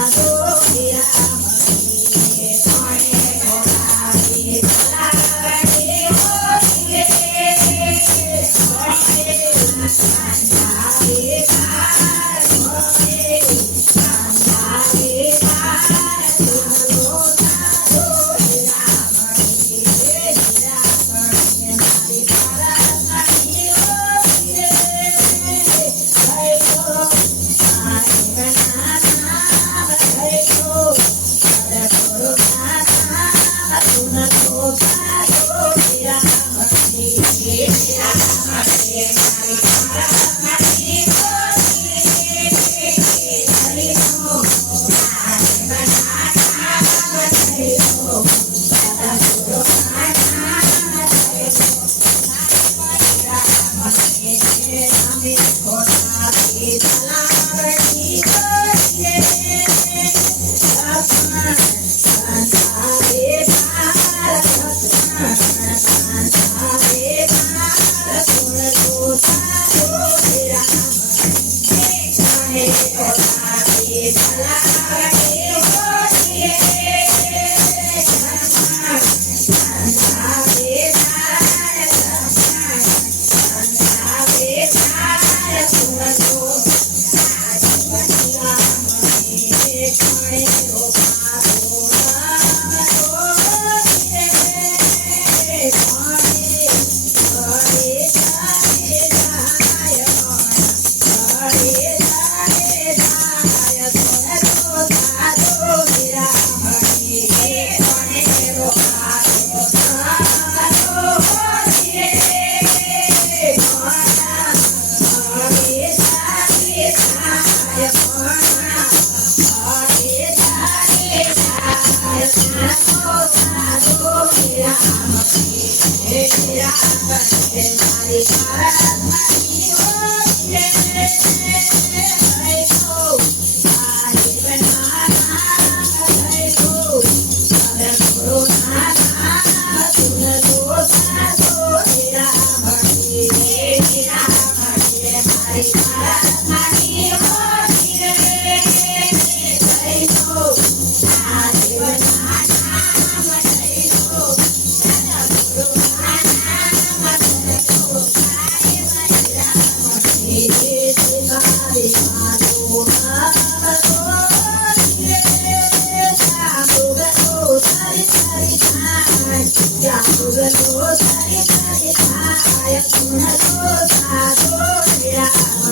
あ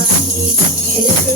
Hare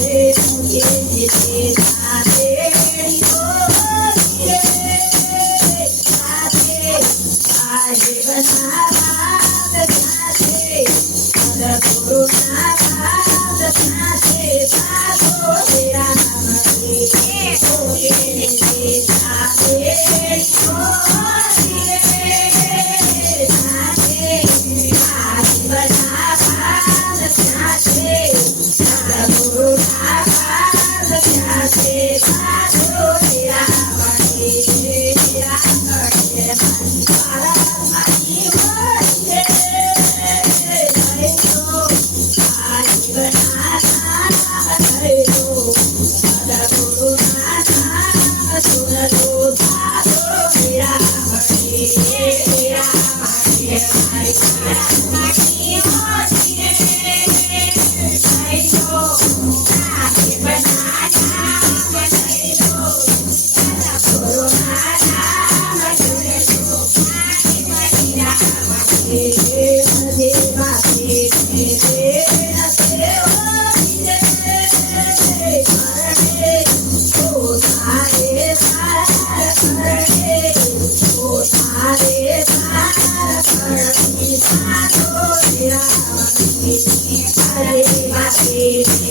Yeah.